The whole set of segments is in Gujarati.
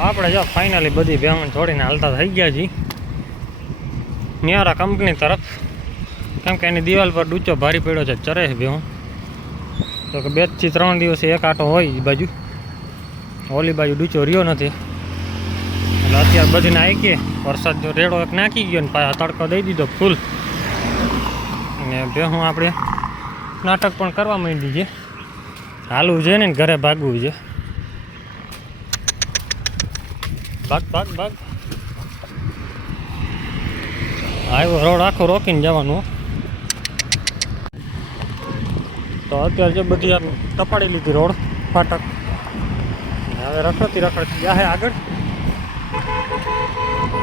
આપણે જો ફાઇનલી બધી ભેહું છોડીને હાલતા થઈ ગયા છીએ. નિયારા કંપની તરફ. કેમ કે એની દિવાલ પર ડૂચો ભારી પડ્યો છે, ચરે છે ભેહું તો કે બેથી ત્રણ દિવસે એક આટો હોય એ બાજુ. ઓલી બાજુ ડૂચો રહ્યો નથી. એટલે અત્યારે બધીને આંકીએ. વરસાદ જો રેડો એક નાખી ગયો ને પાછા તડકો દઈ દીધો ફૂલ. ને ભેહું આપણે નાટક પણ કરવા માંડી છે. હાલવું છે ને, ઘરે ભાગવું છે. ભાગ ભાગ ભાગ આવ્યો રોડ આખો રોકીને જવાનું. તો અત્યારે જે બધી આમ તપાડી લીધી રોડ, ફાટક. હવે રખડતી રખડતી જાહે આગળ.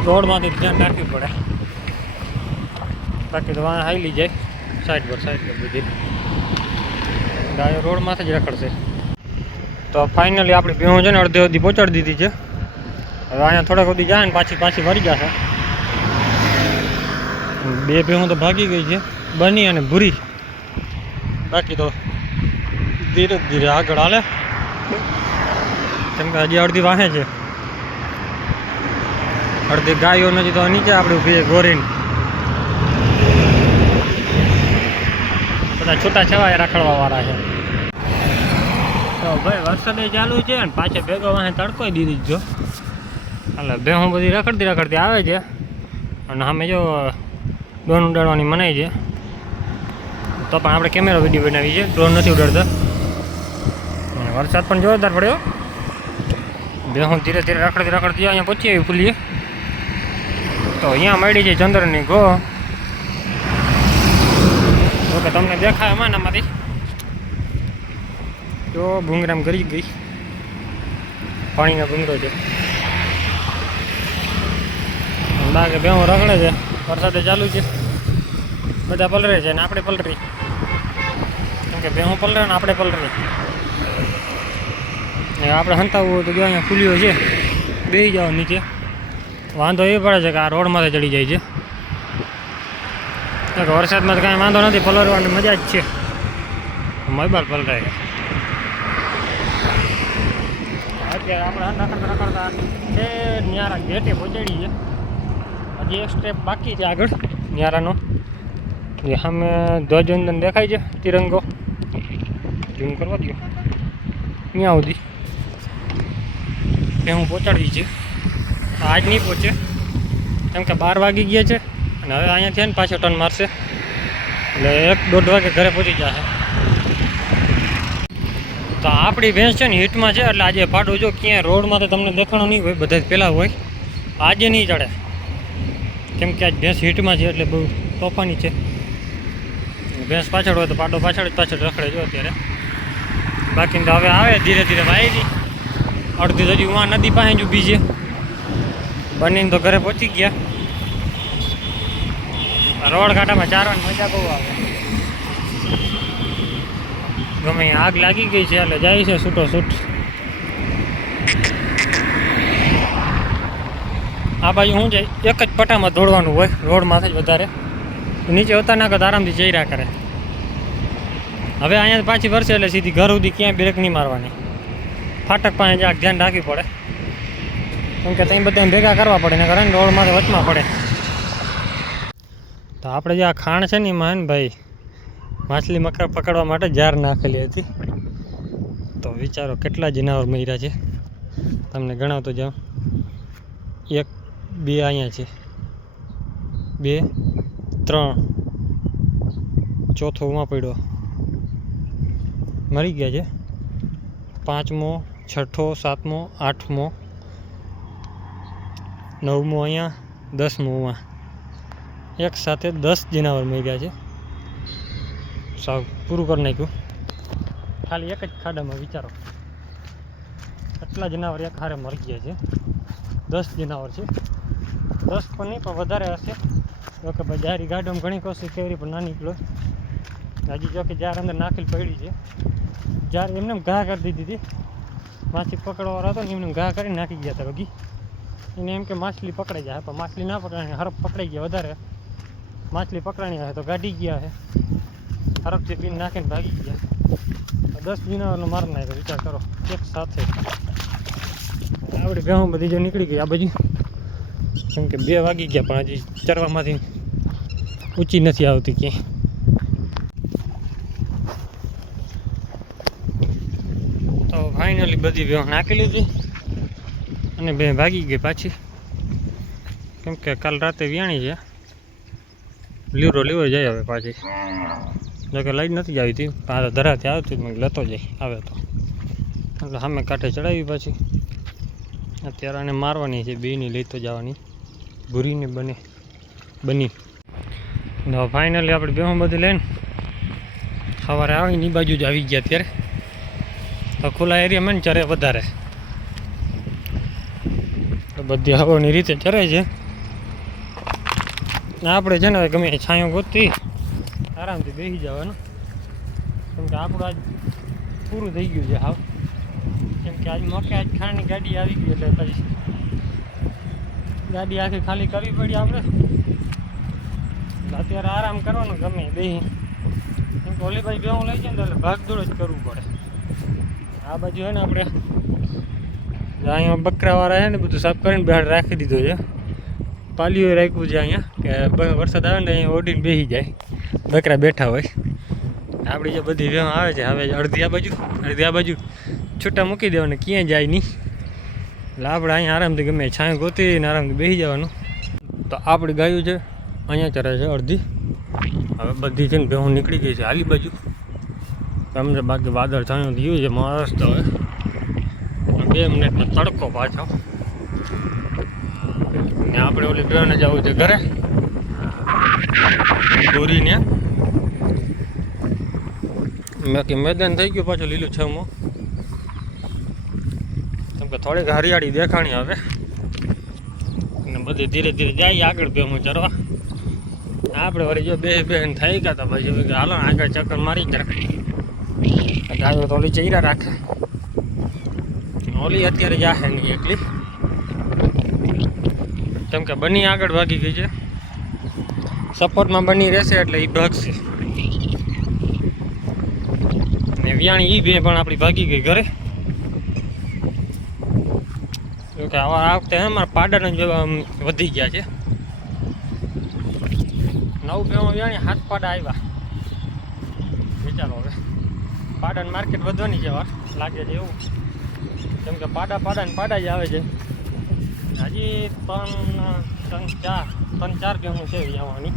રોડમાંથી ધ્યાન રાખવી પડે. બાકી તો વાહ હાલી જાય. સાઈડ પર સાઈડ પર બધી. ગાયો રોડમાંથી જ રખડશે. તો ફાઇનલી આપણી ભેહું છે ને અડધી અડધી પહોંચાડી દીધી છે. હવે અહીંયા થોડાક સુધી જાય ને પાછી પાછી વળી જશે. બે ભેહું તો ભાગી ગઈ છે. બની અને ભૂરી. બાકી તો ધીરે ધીરે આગળ હાલે. કેમ કે હજી અડધી વાહે છે. અડધી ગાયો નથી તો નીચે આપણે ઊભી ગોરીને. બધા છૂટા છવાય રખડવા વાળા છે. તો ભાઈ વરસાદ ચાલુ છે ને પાછે ભેગો વાહે તડકો દીધી જો. એટલે ભેહું બધી રખડતી રખડતી આવે છે. અને સામે જો, ડ્રોન ઉડાડવાની મનાઈ છે. તો પણ આપણે કેમેરા વીડિયો બનાવી છે. ડ્રોન નથી ઉડાડતા. અને વરસાદ પણ જોરદાર પડ્યો. ભેહું ધીરે ધીરે રખડતી રખડતી અહીંયા પહોંચી આવી ફૂલીએ તો અહીંયા મળી છે ચંદ્રની ગો તો તમને દેખાય એમાંનામાંથી તો ભૂંગરામ કરી ગઈ. પાણીનો ભૂંગરો છે. બાકી ભેહું રગડે છે. વરસાદે ચાલુ છે. બધા પલરે છે ને આપણે પલરી કેમ કે ભેહું પલરે ને આપણે પલરી ને આપણે હંતાવું હોય તો જો અહીંયા ખુલ્યો છે. બેસી જાઓ નીચે. વાંધો એ પડે છે કે આ રોડમાંથી ચડી જાય છે. કે વરસાદમાં તો કાંઈ વાંધો નથી પલરવાની મજા જ છે. મોબાઈલ પલરાય અત્યારે આપણે રખડતા રખડતા છે ન્યારા ગેટે પહોંચાડી છે. હજી સ્ટેપ બાકી છે આગળ, ન્યારાનો. જે સામે ધ્વજવંદન દેખાય છે, તિરંગો. ઝૂમ કરવા દો ત્યાં સુધી. એ હું પહોંચાડવી છે. આજ નહીં પહોંચે. કેમ કે બાર વાગી ગયા છે અને હવે અહીંયાથી છે ને પાછો ટર્ન મારશે. એટલે એક દોઢ વાગે ઘરે પહોંચી જશે તો આપણી ભેંસ છે ને હીટમાં છે, એટલે આજે પાડું જો ક્યાંય રોડમાં તો તમને દેખાણો નહીં હોય બધા પહેલાં હોય. આજે નહીં ચડે. કેમ કે આજ ભેંસ હીટમાં છે એટલે બહુ તોફાની છે. ભેંસ પાછળ હોય તો પાડો પાછળ જ પાછળ રખડે જો અત્યારે. બાકી તો હવે આવે ધીરે ધીરે વાયરી. અડધી હજી ઉમા નદી પાસે જ ઊભી છે. બનીને તો ઘરે પહોંચી ગયા. રોડ ચારવાની મજા બહુ આવે. ગમે આગ લાગી ગઈ છે એટલે જાય છે છૂટો છૂટ આ બાજુ શું છે, એક જ પટામાં દોડવાનું હોય રોડમાંથી જ વધારે. નીચે ઉતાર ના કરતા આરામથી જઈ રહ્યા કરે. હવે અહીંયા પાછી વરસે એટલે સીધી ઘર સુધી ક્યાંય બ્રેક નહીં મારવાની. ફાટક પાસે જરાક ધ્યાન રાખવી પડે. કેમ કે ત્યાં બધાને ભેગા કરવા પડે ને કરે ને રોડમાંથી વચમાં પડે. તો આપણે જે આ ખાણ છે ને એમાં ભાઈ, માછલી મકર પકડવા માટે જાર નાખેલી હતી. તો વિચારો કેટલા જનાવર મર્યા છે. તમને ગણાવતો જાઉં. એક બે અહીંયા છે. બે, ત્રણ. ચોથો ઉમાં પડ્યો. મરી ગયા છે. પાંચમો, છઠ્ઠો, સાતમો, આઠમો, નવમો અહીંયા, દસમો ઉમાં. એક સાથે દસ જનાવર ગયા છે. સાવ પૂરું કરી નાખ્યું. ખાલી એક જ ખાડામાં વિચારો. આટલા જનાવર એક હારે મરી ગયા છે. દસ જનાવર છે. દસ પણ નહીં, પણ વધારે હશે. તો કે ભાઈ જારી ગાડીમાં ઘણી કોશિશ કરી, પણ ના નીકળ્યો હજી જો કે જાર અંદર નાખેલી પડી છે. જાર એમને એમ ઘા કરી દીધી હતી. માછલી પકડવાવાળો હતો ને, એમને એમ ઘા કરી નાખી ગયા હતા બગી એને એમ કે માછલી પકડાઈ જાય. પણ માછલી ના પકડાણી હરફ પકડાઈ ગયા વધારે. માછલી પકડાણી હશે તો ગાડી ગયા હે. હરફથી પીને નાખીને ભાગી ગયા. દસ જનાવરનો માર નાખ્યો, વિચાર કરો. એક સાથે. આપણે ભેહું બધી જો નીકળી ગઈ, આ બાજુ કેમ કે બે વાગી ગયા, પણ હજી ચરવામાંથી ઊંચી નથી આવતી ક્યાંય. તો ફાઇનલી બધી ભેહ નાખી લીધી અને બે ભાગી ગઈ પાછી. કેમ કે કાલ રાતે વ્યાણી છે. લીરો લેવો જાય હવે પાછી. જોકે લાઈટ નથી આવી હતી, પણ ધરાથી આવતી મેં લેતો જાય, આવે તો. એટલે સામે કાંઠે ચડાવી પાછી. અત્યારે આને મારવાની છે બેની લઈ જવાની. ભૂરીને બને, બની. ને ફાઇનલી આપણે બેહું બધી લઈને સવારે આવીને એ બાજુ જ આવી ગયા અત્યારે. તો ખુલ્લા એરિયા મને ચરે વધારે. તો બધી હવાની રીતે ચરે છે. ને આપણે છે ને હવે ગમે એ છાંયો ગોતતી, આરામથી બેસી જવાનું. કેમ કે આપણું આજ પૂરું થઈ ગયું છે હાવ. કેમ કે આજ મોકે આજ ખાવાની ગાડી આવી ગઈ એટલે પછી ગાડી આખી ખાલી કરવી પડી આપણે. અત્યારે આરામ કરવાનો ગમે બે કેમ કે ઓલી બાજુ બેવું લઈ જાય ને એટલે ભાગદોડ જ કરવું પડે. આ બાજુ છે ને આપણે. અહીંયા બકરાવાળા છે ને બધું સાફ કરીને બહાર રાખી દીધો છે. પાલીઓ રાખ્યું છે અહીંયા, કે વરસાદ આવે ને અહીંયા ઓડીને બેસી જાય. બકરા બેઠા હોય. આપણી જે બધી વેહ આવે છે, હવે અડધી આ બાજુ, અડધી આ બાજુ. છૂટા મૂકી દેવાના ક્યાં જાય નહીં. એટલે આપણે અહીંયા આરામથી ગમે છાંય ગોતીને આરામથી બેસી જવાનું. તો આપણી ગાયું છે, અહીંયા ચરે છે અડધી. હવે બધી છે ને ભેહું નીકળી ગઈ છે હાલી બાજુ. સમજે બાકી વાદળ છાંયું થયું છે, મસ્ત હવે. બે મિનિટનો તડકો પાછો. ને આપણે ઓલી બેને જવું છે ઘરે. દોરીને. બાકી મેદાન થઈ ગયું પાછું લીલું છમું કેમ કે થોડીક હરિયાળી દેખાણી હવે. ને બધી ધીરે ધીરે જાય આગળ બે હું ચરવા આપણે વળી જો બે બેન થઈ ગયા હતા પછી હાલો આગળ ચક્કર મારી ગયા ગાયો તો ઓલી ચૈરા રાખે. ઓલી અત્યારે જાહે નહીં એકલી. કેમ કે બની આગળ ભાગી ગઈ છે. સપોર્ટમાં બની રહેશે એટલે એ ભાગશે. ને વ્યાણી એ બે પણ આપણી ભાગી ગઈ ઘરે. જો કે આવા આ વખતે અમારા મારા પાડાના આમ વધી ગયા છે. નવ બેમાં જાણી હાથ પાડા આવ્યા વિચારો હવે. પાડાને માર્કેટ વધવાની છે વાર. લાગે છે એવું. કેમ કે પાડા પાડા પાડા જ આવે છે. હજી ત્રણ ત્રણ, ચાર ત્રણ, ચાર બેહું છે જવાની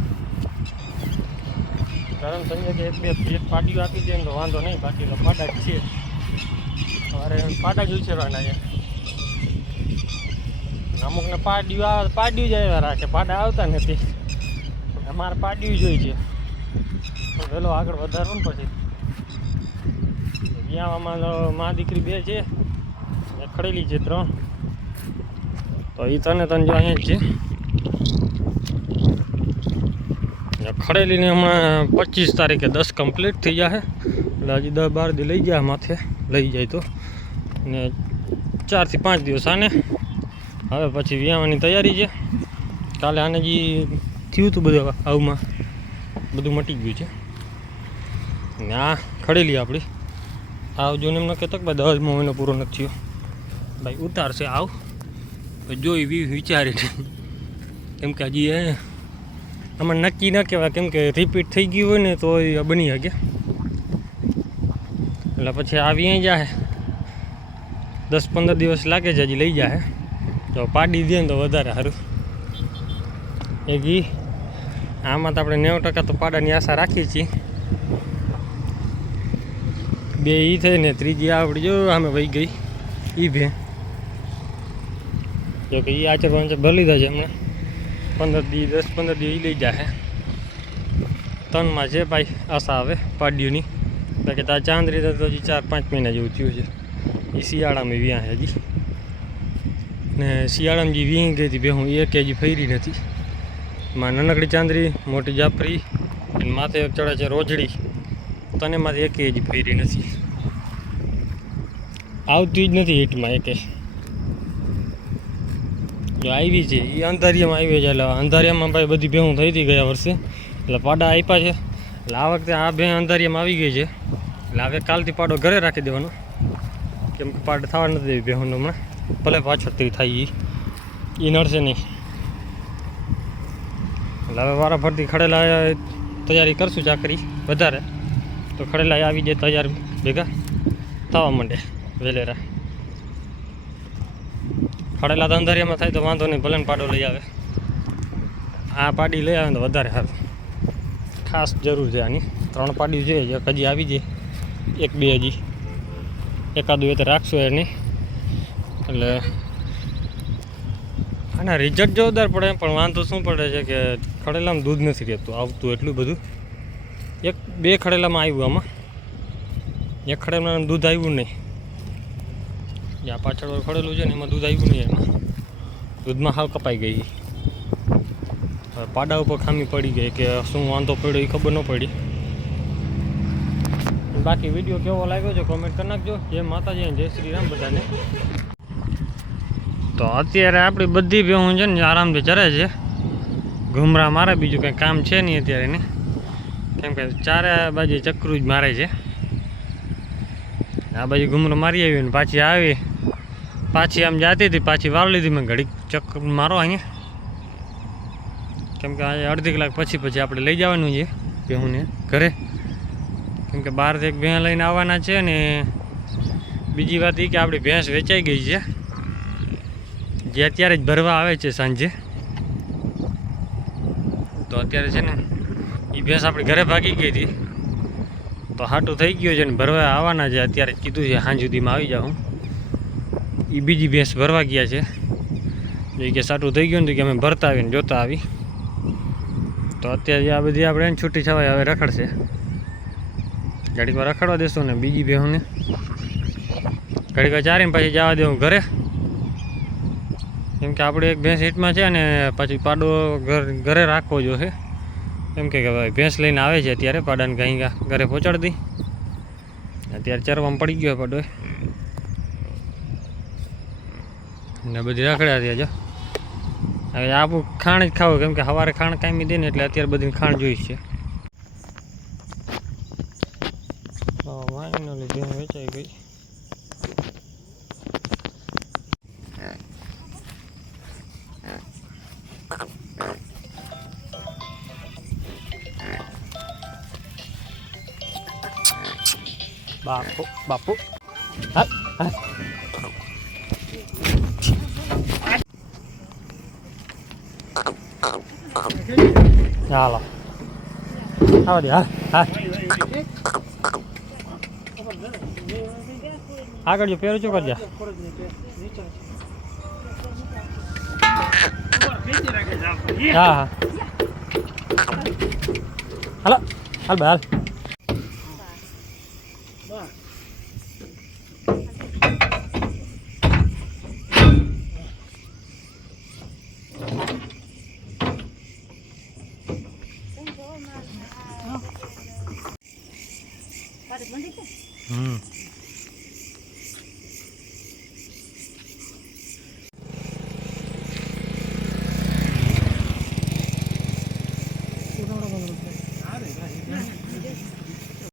કારણ સંજય કે એક, બે એક પાડીઓ આપી દે ને તો વાંધો નહીં. બાકી તો પાડા જ છે. અરે પાડા જ ઉછેરવાના છે. અમુકને પાડ્યું આવે પાડ્યું જ આવ્યા રાખે. પાડા આવતા નથી. અમારે પાડ્યું જોઈ છે. પેલો આગળ વધારવું ને પછી. વ્યાવામાં મા દીકરી બે છે. ખડેલી છે ત્રણ. તો એ તને તને જો અહીંયા જ છે. ખડેલીને હમણાં પચીસ તારીખે દસ કમ્પ્લીટ થઈ જશે એટલે હજી દસ બાર દી લઈ જાય માથે. લઈ જાય તો. ને ચારથી પાંચ દિવસ આને. હવે પછી વ્યાવાની તૈયારી છે. કાલે આને જે થયું હતું બધું આવમાં. બધું મટી ગયું છે. ને આ ખડેલી આપણી આવજો ને એમને કહેતો કે ભાઈ દસ મહિનો પૂરો નથી થયો. ભાઈ ઉતારશે આવ. જોઈ વી વિચારી કેમ કે હજી એ આમાં નક્કી ન કહેવાય. કેમ કે રિપીટ થઈ ગયું હોય ને તો બની શકે. એટલે પછી આવી જાય દસ પંદર દિવસ લાગે છે હજી લઈ જાય તો પાડી દે ને તો વધારે સારું. એ ઘી આમાં તો આપણે નેવું ટકા તો પાડાની આશા રાખીએ છીએ. બે ઈ થઈ ને ત્રીજી આવડી જો અમે વહી ગઈ. ઈ ભે. જો કે ઈ આચર પાંચર ભરી લીધા છે એમને. પંદર દી, દસ પંદર દી લઈ જાય તનમાં છે ભાઈ આશા આવે પાડ્યુંની. બાકી તો આ ચાંદરી તો હજી ચાર પાંચ મહિના જેવું થયું છે. એ શિયાળામાં વ્યાં હજી. ને શિયાળામાં જે વીંગ ગઈ હતી બેહું એ એક હજી ફેરી નથી. માં નાનકડી ચાંદરી, મોટી જાફરી, અને માથે ચડે છે રોજડી. તને માથે એક હજી ફેરી નથી. આવતી જ નથી હીટમાં એકે. જો આવી છે એ અંધારિયામાં આવી છે, એટલે અંધારિયામાં ભાઈ બધી ભેહું થઈ હતી ગયા વર્ષે. એટલે પાડા આપ્યા છે. એટલે આ વખતે આ ભે અંધારિયામાં આવી ગઈ છે. એટલે હવે કાલથી પાડો ઘરે રાખી દેવાનો. કેમ કે પાડ થવા નથી દેવી ભેહું હમણાં. ભલે પાછળથી થાય એ એ નડશે નહીં. એટલે હવે વારા ફરતી ખડેલા તૈયારી કરશું ચાકરી વધારે. તો ખડેલા આવી જાય તૈયાર ભેગા. થવા માંડે વેલેરા. ખડેલા તો અંધારિયામાં થાય તો વાંધો નહીં ભલે પાડો લઈ આવે. આ પાડી લઈ આવે તો વધારે સારું. ખાસ જરૂર છે આની. ત્રણ પાડી છે એક હજી આવી જાય, એક બે હજી. એકાદું એ તો રાખશું એ નહીં એટલે આના રિઝલ્ટ જોરદાર પડે, પણ વાંધો શું પડે છે કે ખડેલામાં દૂધ નથી રહેતું, આવતું એટલું બધું. એક, બે ખડેલામાં આવ્યું આમાં. એક ખડેલામાં દૂધ આવ્યું નહીં. જ્યાં પાછળ ખડેલું છે ને, એમાં દૂધ આવ્યું નહીં એમાં. દૂધમાં હાવ કપાઈ ગઈ. પાડા ઉપર ખામી પડી ગઈ કે શું વાંધો પડ્યો એ ખબર ન પડી. બાકી વીડિયો કેવો લાગ્યો છે કોમેન્ટ કરી નાખજો. જય માતાજી જય શ્રી રામ બધાને. તો અત્યારે આપણી બધી ભેહું છે ને આરામથી ચરે છે. ઘુમરા મારે, બીજું કંઈ કામ છે નહીં અત્યારે ને. કેમ કે ચારે બાજુ ચક્રું જ મારે છે. આ બાજુ ઘુમરો મારી આવી ને પાછી આવી. પાછી આમ જાતી હતી, પાછી વાળ લીધી મેં, ઘડીક ચક્કર મારો અહીંયા. કેમ કે આજે અડધી કલાક પછી પછી આપણે લઈ જવાનું છે ભેહુંને ઘરે. કેમ કે બહારથી એક ભેં લઈને આવવાના છે ને, બીજી વાત એ કે આપણી ભેંસ વેચાઈ ગઈ છે. જે અત્યારે જ ભરવા આવે છે સાંજે. તો અત્યારે છે ને, એ ભેંસ આપણી ઘરે ભાગી ગઈ હતી. તો હાટું થઈ ગયું છે ને, ભરવા આવવાના છે, અત્યારે કીધું છે, સાંજ સુધીમાં આવી જાઉં. એ બીજી ભેંસ ભરવા ગયા છે. જો કે સાટું થઈ ગયું ને કે અમે ભરતા આવીને જોતા આવી. તો અત્યારે આ બધી આપણે છૂટી છવાય, હવે રખડશે. ઘડીકમાં રખડવા દેશું ને, બીજી ભેહોને ઘડીકમાં ચારીને પછી જવા દેવું ઘરે. કેમ કે આપણે એક ભેંસ હીટમાં છે અને પછી પાડો ઘર ઘરે રાખવો જોઈએ એમ કે ભાઈ ભેંસ લઈને આવે છે અત્યારે પાડાને કંઈ ઘરે પહોંચાડી દઈ અત્યારે ચરવામાં પડી ગયો પાડો ને બધી રખડ્યા ત્યાં જો. હવે આપણું ખાણ જ ખાવું, કેમ કે સવારે ખાણ કામી દે ને એટલે અત્યારે બધી ખાણ જોઈ છે. ભેં વેચાઈ ગઈ. બાપુ બાપુ હા હા ચાલો આવા દે હા હા આગળ જો પેરું શું કરજા હા હા હાલો હાલ ભાઈ હાલ